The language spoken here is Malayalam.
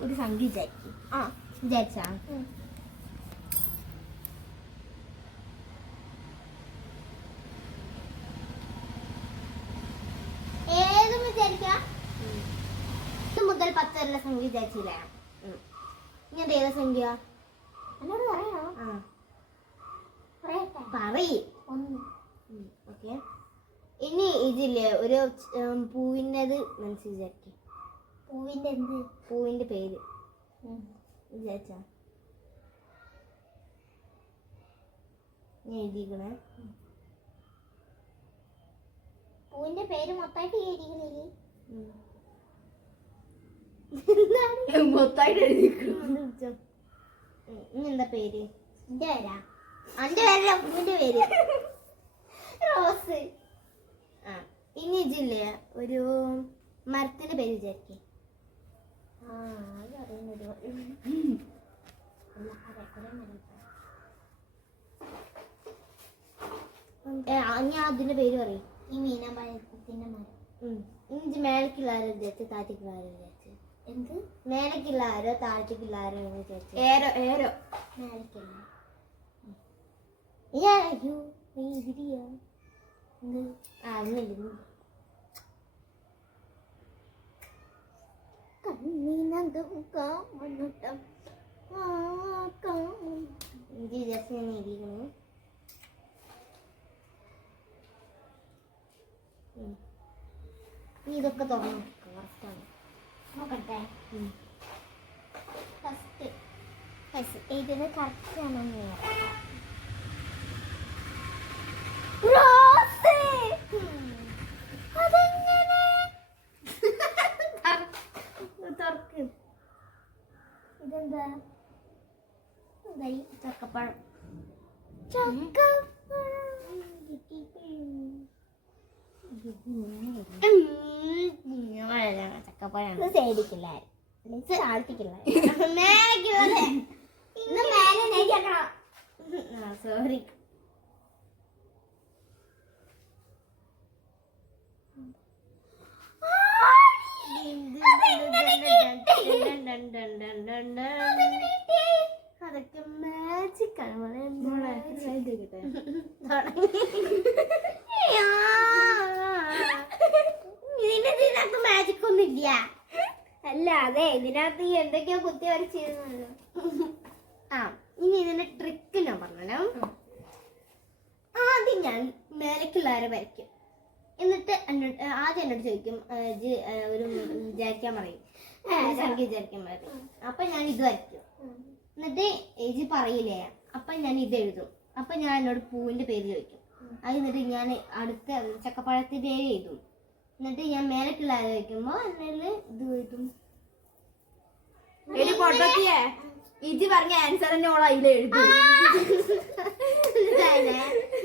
ഒരു സംഖ്യ വിചാരിക്കും ആ. വിചാരിച്ചാ ഉം. ഏതും വിചാരിക്കാം ഇത് മുതൽ പത്ത് വരെയുള്ള സംഖ്യ വിചാരിച്ചില്ലേ ഏതാ സംഖ്യ? എന്നോട് പറയണോ? പറയ്. ഓക്കെ. ഇനി ഇതില്ലേ ഒരു പൂവിന്റെ പൂവിന്റെത് മനസ്സിൽ വിചാരിക്കും. പൂവിന്റെ എന്ത് പൂവിന്റെ പേര് വിചാരിച്ചാ എഴുതിക്കണേ പൂവിന്റെ പേര് മൊത്തമായിട്ട് എഴുതിക്കണില്ലേ മൊത്തമായിട്ട് എന്താ പേര്? എന്റെ പേരാ? അന്റെ പേരല്ല പൂവിന്റെ പേര്. റോസ്. ആ ഇനി ഇതില്ലേ ഒരു മരത്തിന്റെ പേര് വിചാരിക്കേ ആ അത് അറിയുന്നൊരു അല്ല അതെ കുറെ മരം ഞാൻ അതിന്റെ പേര് പറയും. ഈ മീനമ്പഴത്തിന്റെ മരം. ഇഞ്ചി മേലേക്കുള്ള ആരോ വിചാരിച്ചു താഴത്തേക്കുള്ള ആരോ വിചാരിച്ചു. എന്ത്? മേലേക്കുള്ള ആരോ താഴത്തേക്കുള്ള ആരോ എന്ന് വിചാരിച്ചു. Arrow arrow. മേലക്കല്ല അയ്യോ ഇതിരിയോ? എന്ത്? ആ ഒന്നില്ല みん。などうかあなたあーかーじゃあ1000人いるねうん。いいどこだろうか分かん。ない。うん。助けて。はい、エイドルカッチャーのみよ。ഇതെന്താ? ചക്കപ്പഴം. ചക്കപ്പഴം സോറി അതൊക്കെ മാജിക് ആണ്. മോളെ ഇതിനകത്ത് മാജിക് ഒന്നും ഇല്ല. അല്ല അതെ ഇതിനകത്ത് എന്തൊക്കെയോ കുത്തി വരച്ചിരുന്നല്ലോ. ആ ഇനി ഇതിന്റെ ട്രിക്ക് ഞാൻ പറഞ്ഞു ആദ്യം ഞാൻ മേലക്കുള്ളവരെ വരയ്ക്കും. എന്നിട്ട് എന്നോട് ആദ്യം എന്നോട് ചോദിക്കും ഒരു വിചാരിക്കാൻ പറയും. സംഖ്യ വിചാരിക്കാൻ പറയും. അപ്പൊ ഞാൻ ഇത് വരയ്ക്കും. എന്നിട്ട് ഏജി പറയില്ലേ അപ്പൊ ഞാൻ ഇത് എഴുതും. അപ്പൊ ഞാൻ എന്നോട് പൂവിന്റെ പേര് ചോദിക്കും. അത് എന്നിട്ട് ഞാൻ അടുത്ത ചക്കപ്പഴത്തിന്റെ പേര് എഴുതും. എന്നിട്ട് ഞാൻ മേലക്കുള്ള ആര് വയ്ക്കുമ്പോ എന്നിട്ട് ഇത് എഴുതും? ഇജി പറഞ്ഞ ആൻസർ തന്നെ മനസ്സിലായില്ലേ?